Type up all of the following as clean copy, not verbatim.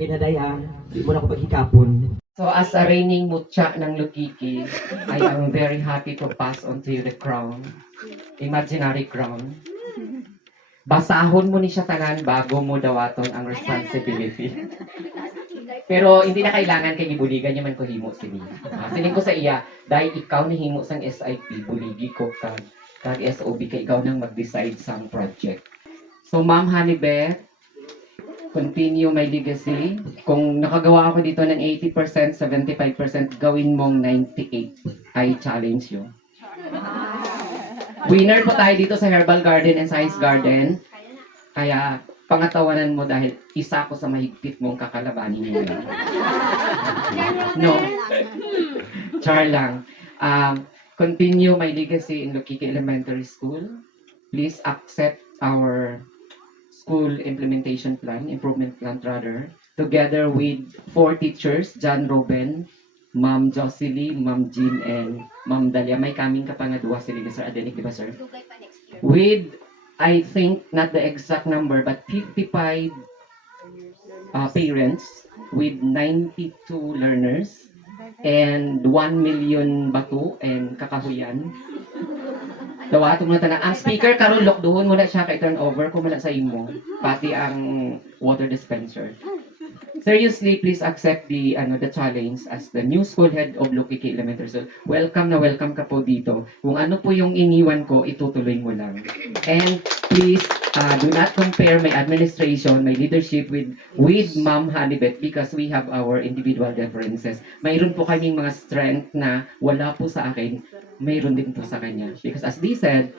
Okay na day ha. Di mo na ako paghikapon. So as a reigning mutya ng Lukiki, I am very happy to pass on to you the crown. Imaginary crown. Basahon mo ni siya tanan bago mo dawaton ang responsibility. Pero hindi na kailangan kay gibuligan niya man ko himo sini. Sining ko sa iya, dahil ikaw ni himo sang SIP, buligi ko kag SOB kay ikaw nang mag-decide sang project. So Ma'am Honeybeth, continue my legacy. Kung nakagawa ako dito ng 80%, 75%, gawin mong 98. I challenge you. Winner po tayo dito sa Herbal Garden and Science Garden. Kaya pangatawanan mo dahil isa ko sa mahigpit mong kakalabanin mo. No. Char lang. Continue my legacy in Lukiki Elementary School. Please accept our school implementation plan, improvement plan rather, together with 4 teachers, John Robin, Ma'am Jocelyn, Ma'am Jean, and Ma'am Dalia. May kaming kapangaduwa sila, Sir Adenik, di ba, sir? With, I think, not the exact number, but 55 parents with 92 learners and 1 million batu and kakahuyan. Dawato mo na tanan. Ang speaker karon lokduhon mo na siya kay turnover kung wala sa imo, pati ang water dispenser. Seriously, please accept the challenge as the new school head of Lukiki Elementary School. Welcome na welcome ka po dito. Kung ano po yung iniwan ko, itutuloy mo lang. And please do not compare my administration, my leadership with Ma'am Honeybeth because we have our individual differences. Mayroon po kaming mga strength na wala po sa akin, mayroon din po sa kanya. Because as they said,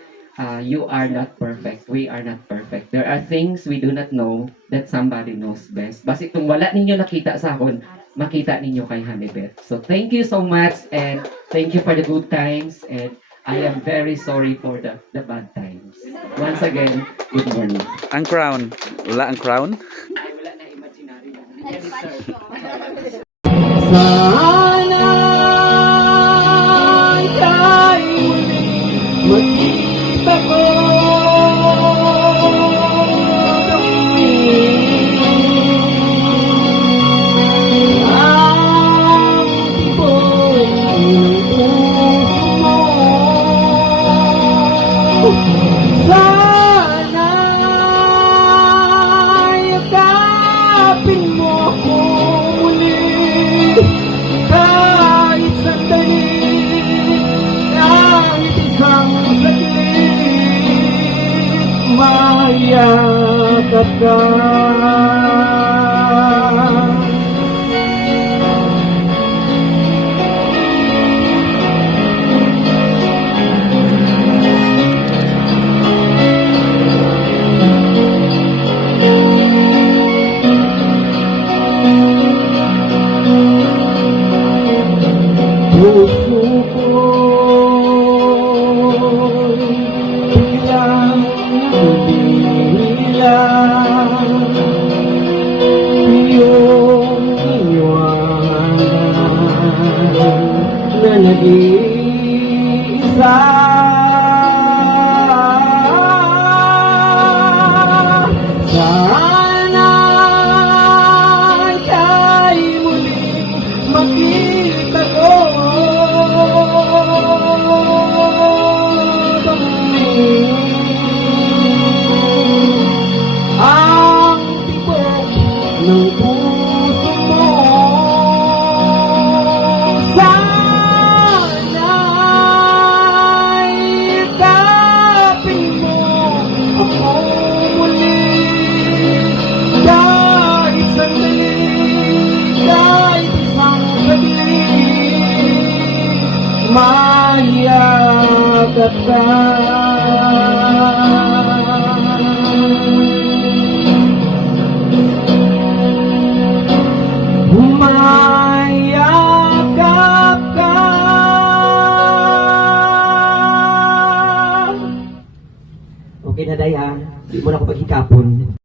you are not perfect. We are not perfect. There are things we do not know that somebody knows best. Basta kung wala ninyo nakita sa akin, makita ninyo kay Honeybeth. So thank you so much and thank you for the good times and I am very sorry for the bad times. Once again, good morning. Ang crown. Wala ang crown? Ay, wala na imaginary na. Yes, sir. Sana kay makita ko ang tibok ng puso mo. Sana yakapin mo ako muli kahit sandali, kahit isang saglit, mayakap ka. Puso ko'y biglang nabilang iyong iniwanan na nag-iisa. Sana kay muling makita ko ang tibok ng puso mo. Sana'y yakapin mo ako muli kahit sandali, kahit isang saglit, mayakap ka.